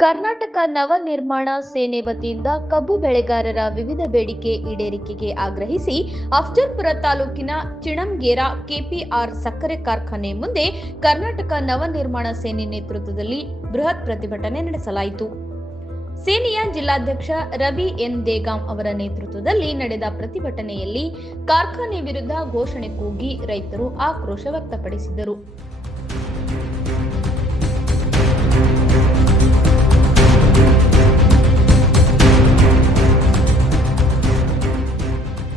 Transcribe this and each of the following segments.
ಕರ್ನಾಟಕ ನವ ನಿರ್ಮಾಣ ಸೇನೆ ವತಿಯಿಂದ ಕಬ್ಬು ಬೆಳೆಗಾರರ ವಿವಿಧ ಬೇಡಿಕೆ ಈಡೇರಿಕೆಗೆ ಆಗ್ರಹಿಸಿ ಅಫ್ಜಲ್ಪುರ ತಾಲೂಕಿನ ಚಿಣಂಗೇರ ಕೆಪಿಆರ್ ಸಕ್ಕರೆ ಕಾರ್ಖಾನೆ ಮುಂದೆ ಕರ್ನಾಟಕ ನವ ನಿರ್ಮಾಣ ಸೇನೆ ನೇತೃತ್ವದಲ್ಲಿ ಬೃಹತ್ ಪ್ರತಿಭಟನೆ ನಡೆಸಲಾಯಿತು. ಸೇನೆಯ ಜಿಲ್ಲಾಧ್ಯಕ್ಷ ರವಿ ಎನ್ ದೇಗಾಂ ಅವರ ನೇತೃತ್ವದಲ್ಲಿ ನಡೆದ ಪ್ರತಿಭಟನೆಯಲ್ಲಿ ಕಾರ್ಖಾನೆ ವಿರುದ್ಧ ಘೋಷಣೆ ಕೂಗಿ ರೈತರು ಆಕ್ರೋಶ ವ್ಯಕ್ತಪಡಿಸಿದರು.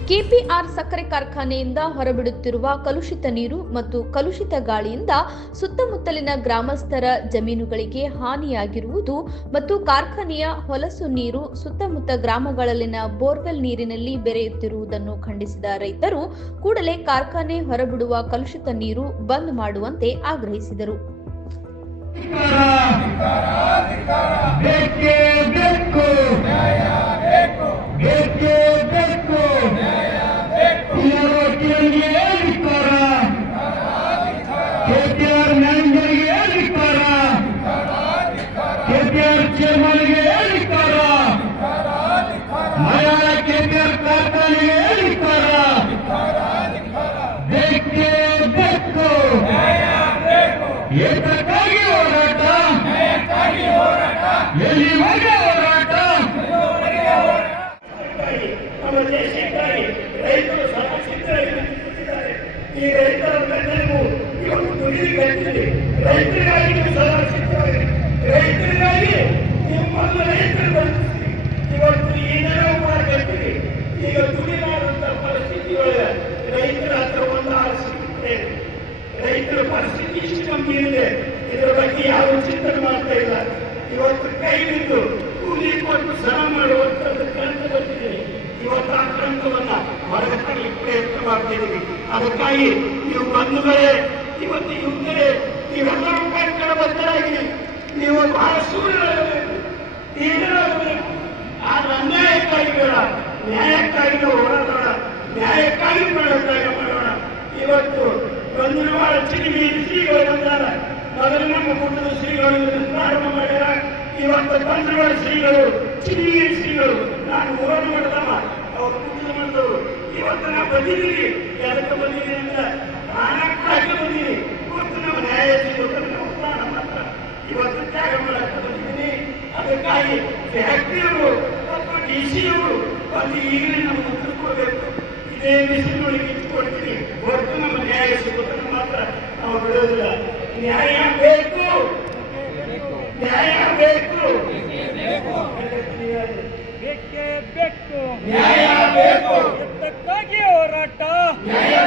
ಕೆಪಿಆರ್ ಸಕ್ಕರೆ ಕಾರ್ಖಾನೆಯಿಂದ ಹೊರಬಿಡುತ್ತಿರುವ ಕಲುಷಿತ ನೀರು ಮತ್ತು ಕಲುಷಿತ ಗಾಳಿಯಿಂದ ಸುತ್ತಮುತ್ತಲಿನ ಗ್ರಾಮಸ್ಥರ ಜಮೀನುಗಳಿಗೆ ಹಾನಿಯಾಗಿರುವುದು ಮತ್ತು ಕಾರ್ಖಾನೆಯ ಹೊಲಸು ನೀರು ಸುತ್ತಮುತ್ತ ಗ್ರಾಮಗಳಲ್ಲಿನ ಬೋರ್ವೆಲ್ ನೀರಿನಲ್ಲಿ ಬೆರೆಯುತ್ತಿರುವುದನ್ನು ಖಂಡಿಸಿದ ರೈತರು ಕೂಡಲೇ ಕಾರ್ಖಾನೆ ಹೊರಬಿಡುವ ಕಲುಷಿತ ನೀರು ಬಂದ್ ಮಾಡುವಂತೆ ಆಗ್ರಹಿಸಿದರು ಬೇಕೇ ಬೇಕು ಬೇಕೇ ಬೇಕು ಇಲ್ಲಿರುವ ವಕೀಲರಿಗೆ ಧಿಕ್ಕಾರ ಕೆಪಿಆರ್ ಮ್ಯಾನೇಜರ್ಗೆ ಧಿಕ್ಕಾರ ಕೆಪಿಆರ್ ಚೇರ್ಮನ್ಗೆ ಧಿಕ್ಕಾರ ಮಲಯಾಳ ಕೆಪಿಆರ್ ಕಾರ್ಖಾನೆಗೆ ಧಿಕ್ಕಾರ ಬೇಕೇ ಬೇಕು. ಏತಕ್ಕಾಗಿ ಹೋರಾಟ? ಎಲ್ಲಿವರೆಗೆ ಹೋರಾಟ? ನಮ್ಮ ದೇಶಕ್ಕಾಗಿ ರೈತರು. ಈ ರೈತರ ಕಟ್ಟಿದೆ ರೈತರಿಗಾಗಿ ಸದಾ ಸಿದ್ಧರಾಗಿ ರೈತರಿಗಾಗಿ ಮೊದಲು ರೈತರು ಬದುಕಿಸಿ ಇವತ್ತು ನೆರವು ಕೂಡ ಈಗ ದುಡಿ ಮಾಡುವಂತ ಪರಿಸ್ಥಿತಿ ಒಳಗೆ ರೈತರ ಹತ್ರ ಒಂದು ಆರಿಸಿದ್ದೇವೆ ರೈತರ ಪರಿಸ್ಥಿತಿ ಇಷ್ಟು ಗಂಭೀರ ಇದೆ ಇದರ ಬಗ್ಗೆ ಯಾರು ಚಿಂತನೆ ಮಾಡ್ತಾ ಇಲ್ಲ ಇವತ್ತು ಕೈ ಬಿದ್ದು ಕೂಲಿ ಕೊಟ್ಟು ಸಹ ಮಾಡುವಂಥದ್ದು ಗ್ರಂಥ ಬಂದಿದೆ ಇವತ್ತು ಆ ಗ್ರಂಥವನ್ನ ಹೊರಗೆ ತರಲಿಕ್ಕೆ ಪ್ರಯತ್ನ ಮಾಡ್ತಾ ಇದ್ದೀವಿ ಅದಕ್ಕಾಗಿ ನೀವು ಬಂಧುಗಳೇ ಇವತ್ತು ಯುವಕರೇ ನೀವೆಲ್ಲರೂ ಕೈಗಳ ಬದ್ಧರಾಗಿ ನೀವು ಬಹಳ ಸೂರ್ಯರಾಗಬೇಕು ಆದ್ರೆ ಅನ್ಯಾಯಕ್ಕಾಗಿ ಬೇಡ. ನ್ಯಾಯಕ್ಕಾಗಿ ನಾವು ಹೋರಾಡೋಣ. ನ್ಯಾಯಕ್ಕಾಗಿ ಮಾಡೋಣ. ಇವತ್ತು ಬಂದಿರುವ ಚಿನ್ನಿ ಶ್ರೀಗಳು ಬಂದಾರ. ಮೊದಲು ನಮ್ಮ ಕುಟುಂಬದ ಶ್ರೀಗಳು ಪ್ರಾರಂಭ ಮಾಡ್ಯಾರ. ಇವತ್ತು ಬಂದಿರುವ ಶ್ರೀಗಳು ಚಿರಿಮಿ ಶ್ರೀಗಳು. ನಾನು ಹೋರಾಟ ಮಾಡ್ತಾವ ಅವ್ರ ಕುಟುಂಬ ಮಾಡಿದವರು ಇವತ್ತು ನಾವು ಬಂದಿದ್ದೀವಿ. ಎದಕ್ಕೆ ಬಂದಿದ್ದೀವಿ ಅಂತ ಪ್ರಾಣಕ್ಕಾಗಿ ಬಂದಿದ್ದೀವಿ ಇವತ್ತು ನಾವು ನ್ಯಾಯ ಸಿಗುತ್ತೆ ನಾವು ಪ್ರಾಣ ಮಾತ್ರ ಅದಕ್ಕಾಗಿ ಫ್ಯಾಕ್ಟ್ರಿಯವರು ಮತ್ತು ಡಿ ಸಿ ಅವರು ಒಂದು ಈಗಲೇ ನಮಗೆ ತಿಳ್ಕೋಬೇಕು ಇದೇ ಬಿಸಿಲೊಳಗೆ ಇಟ್ಕೊಡ್ತೀನಿ ಹೊರತು ನಮ್ಮ ನ್ಯಾಯ ಸಿಗೋದನ್ನು ಮಾತ್ರ ನಾವು ಬಿಡೋದಿಲ್ಲ ನ್ಯಾಯ ಬೇಕು. ನ್ಯಾಯ ಬೇಕು. ಬೇಕೇ ಬೇಕು ನ್ಯಾಯ ಬೇಕು ಎತ್ತಕ್ಕಾಗಿ ಹೋರಾಟ. ನ್ಯಾಯಕ್ಕಾಗಿ